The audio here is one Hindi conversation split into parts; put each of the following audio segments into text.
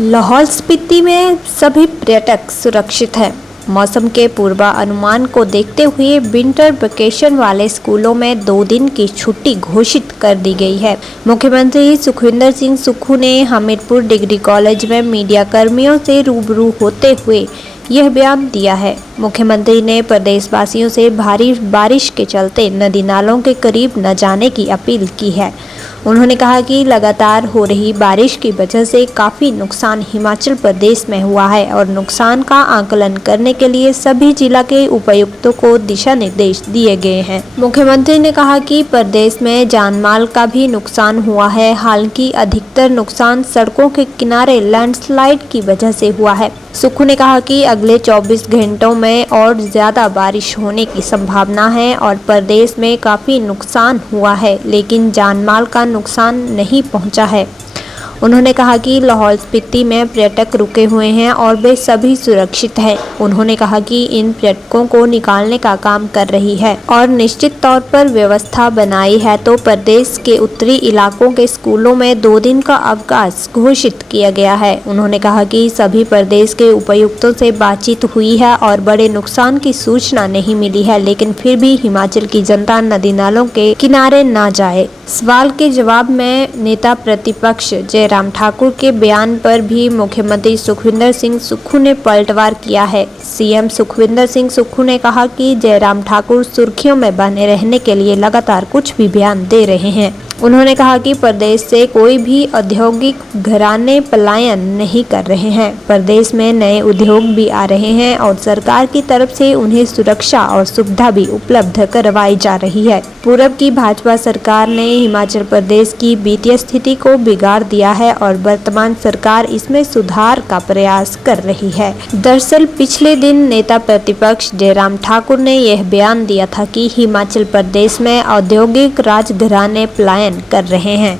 लाहौल स्पीति में सभी पर्यटक सुरक्षित हैं। मौसम के पूर्वानुमान को देखते हुए विंटर वेकेशन वाले स्कूलों में 2 दिन की छुट्टी घोषित कर दी गई है। मुख्यमंत्री सुखविंदर सिंह सुक्खू ने हमीरपुर डिग्री कॉलेज में मीडिया कर्मियों से रूबरू होते हुए यह बयान दिया है। मुख्यमंत्री ने प्रदेशवासियों से भारी बारिश के चलते नदी नालों के करीब न जाने की अपील की है। उन्होंने कहा कि लगातार हो रही बारिश की वजह से काफ़ी नुकसान हिमाचल प्रदेश में हुआ है और नुकसान का आकलन करने के लिए सभी जिला के उपायुक्तों को दिशा निर्देश दिए गए हैं। मुख्यमंत्री ने कहा कि प्रदेश में जानमाल का भी नुकसान हुआ है। हालांकि अधिकतर नुकसान सड़कों के किनारे लैंडस्लाइड की वजह से हुआ है। सुक्खू ने कहा कि अगले 24 घंटों में और ज़्यादा बारिश होने की संभावना है और प्रदेश में काफ़ी नुकसान हुआ है, लेकिन जानमाल का नुकसान नहीं पहुंचा है। उन्होंने कहा कि लाहौल स्पीति में पर्यटक रुके हुए हैं और वे सभी सुरक्षित हैं। उन्होंने कहा कि इन पर्यटकों को निकालने का काम कर रही है और निश्चित तौर पर व्यवस्था बनाई है। तो प्रदेश के उत्तरी इलाकों के स्कूलों में 2 दिन का अवकाश घोषित किया गया है। उन्होंने कहा कि सभी प्रदेश के उपायुक्तों से बातचीत हुई है और बड़े नुकसान की सूचना नहीं मिली है, लेकिन फिर भी हिमाचल की जनता नदी नालों के किनारे न जाए। सवाल के जवाब में नेता प्रतिपक्ष जयराम ठाकुर के बयान पर भी मुख्यमंत्री सुखविंदर सिंह सुक्खू ने पलटवार किया है। सीएम सुखविंदर सिंह सुक्खू ने कहा कि जयराम ठाकुर सुर्खियों में बने रहने के लिए लगातार कुछ भी बयान दे रहे हैं। उन्होंने कहा कि प्रदेश से कोई भी औद्योगिक घराने पलायन नहीं कर रहे हैं। प्रदेश में नए उद्योग भी आ रहे हैं और सरकार की तरफ से उन्हें सुरक्षा और सुविधा भी उपलब्ध करवाई जा रही है। पूर्व की भाजपा सरकार ने हिमाचल प्रदेश की वित्तीय स्थिति को बिगाड़ दिया है और वर्तमान सरकार इसमें सुधार का प्रयास कर रही है। दरअसल पिछले दिन नेता प्रतिपक्ष जयराम ठाकुर ने यह बयान दिया था कि हिमाचल प्रदेश में औद्योगिक राजघराने पलायन कर रहे हैं।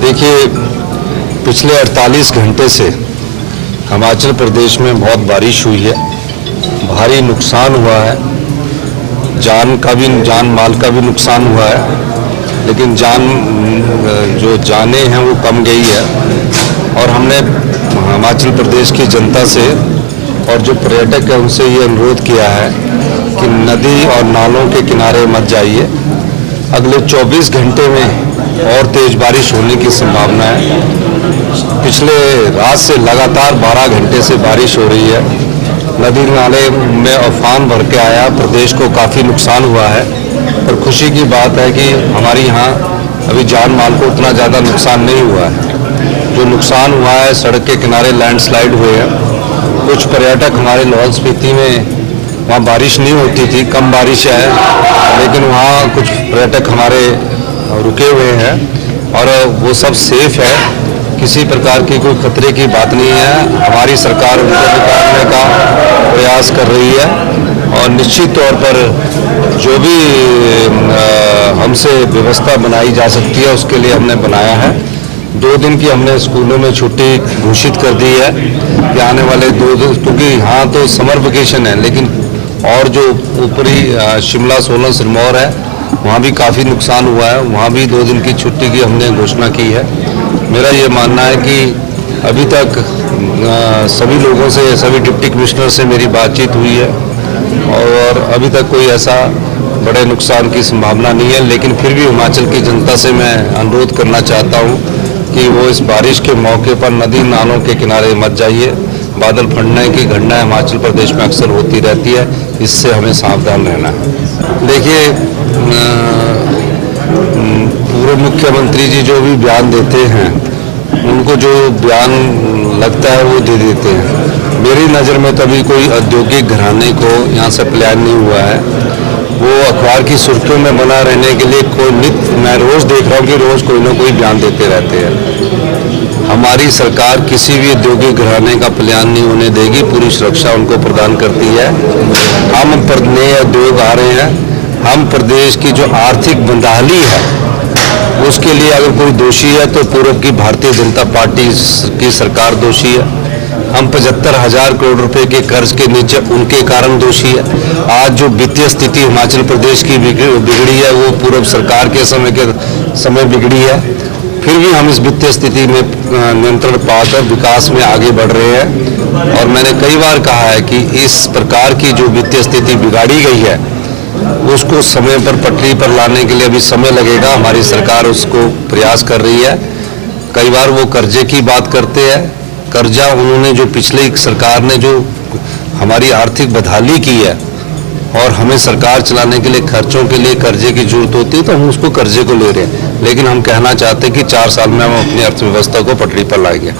देखिए, पिछले 48 घंटे से हिमाचल प्रदेश में बहुत बारिश हुई है, भारी नुकसान हुआ है, जान माल का भी नुकसान हुआ है, लेकिन जो जाने हैं वो कम गई है। और हमने हिमाचल प्रदेश की जनता से और जो पर्यटक है उनसे ये अनुरोध किया है कि नदी और नालों के किनारे मत जाइए। अगले 24 घंटे में और तेज बारिश होने की संभावना है। पिछले रात से लगातार 12 घंटे से बारिश हो रही है। नदी नाले में उफान भर के आया, प्रदेश को काफ़ी नुकसान हुआ है। पर खुशी की बात है कि हमारे यहाँ अभी जान माल को उतना ज़्यादा नुकसान नहीं हुआ है। जो नुकसान हुआ है, सड़क के किनारे लैंडस्लाइड हुए हैं। कुछ पर्यटक हमारे लाहौल स्पीति में, वहाँ बारिश नहीं होती थी, कम बारिश है, लेकिन वहाँ कुछ पर्यटक हमारे रुके हुए हैं और वो सब सेफ है। किसी प्रकार की कोई खतरे की बात नहीं है। हमारी सरकार उनको निकालने का प्रयास कर रही है और निश्चित तौर पर जो भी हमसे व्यवस्था बनाई जा सकती है उसके लिए हमने बनाया है। 2 दिन की हमने स्कूलों में छुट्टी घोषित कर दी है कि आने वाले 2 दिन, क्योंकि यहाँ तो समर वेकेशन है, लेकिन और जो ऊपरी शिमला, सोलन, सिरमौर है, वहाँ भी काफ़ी नुकसान हुआ है। वहाँ भी 2 दिन की छुट्टी की हमने घोषणा की है। मेरा ये मानना है कि अभी तक सभी लोगों से, सभी डिप्टी कमिश्नर से मेरी बातचीत हुई है और अभी तक कोई ऐसा बड़े नुकसान की संभावना नहीं है। लेकिन फिर भी हिमाचल की जनता से मैं अनुरोध करना चाहता हूँ कि वो इस बारिश के मौके पर नदी नालों के किनारे मत जाइए। बादल फटने की घटना हिमाचल प्रदेश में अक्सर होती रहती है, इससे हमें सावधान रहना है। देखिए, पूर्व मुख्यमंत्री जी जो भी बयान देते हैं, उनको जो बयान लगता है वो दे देते हैं। मेरी नज़र में कभी कोई औद्योगिक घराने को यहाँ से पलायन नहीं हुआ है। वो अखबार की सुर्खियों में बना रहने के लिए मैं रोज़ देख रहा हूँ कि रोज़ कोई ना कोई बयान देते रहते हैं। हमारी सरकार किसी भी औद्योगिक घराने का पलायन नहीं होने देगी, पूरी सुरक्षा उनको प्रदान करती है। हम नए उद्योग आ रहे हैं, हम प्रदेश की जो आर्थिक बंदहाली है उसके लिए अगर कोई दोषी है तो पूर्व की भारतीय जनता पार्टी की सरकार दोषी है। हम 75,000 करोड़ रुपए के कर्ज के नीचे उनके कारण दोषी है। आज जो वित्तीय स्थिति हिमाचल प्रदेश की बिगड़ी है वो पूर्व सरकार के समय बिगड़ी है। फिर भी हम इस वित्तीय स्थिति में नियंत्रण पाकर विकास में आगे बढ़ रहे हैं। और मैंने कई बार कहा है कि इस प्रकार की जो वित्तीय स्थिति बिगाड़ी गई है उसको समय पर पटरी पर लाने के लिए अभी समय लगेगा। हमारी सरकार उसको प्रयास कर रही है। कई बार वो कर्जे की बात करते हैं। कर्जा उन्होंने जो पिछले सरकार ने जो हमारी आर्थिक बदहाली की है और हमें सरकार चलाने के लिए खर्चों के लिए कर्जे की जरूरत होती है तो हम उसको कर्जे को ले रहे हैं, लेकिन हम कहना चाहते हैं कि 4 साल में हम अपनी अर्थव्यवस्था को पटरी पर लाएंगे।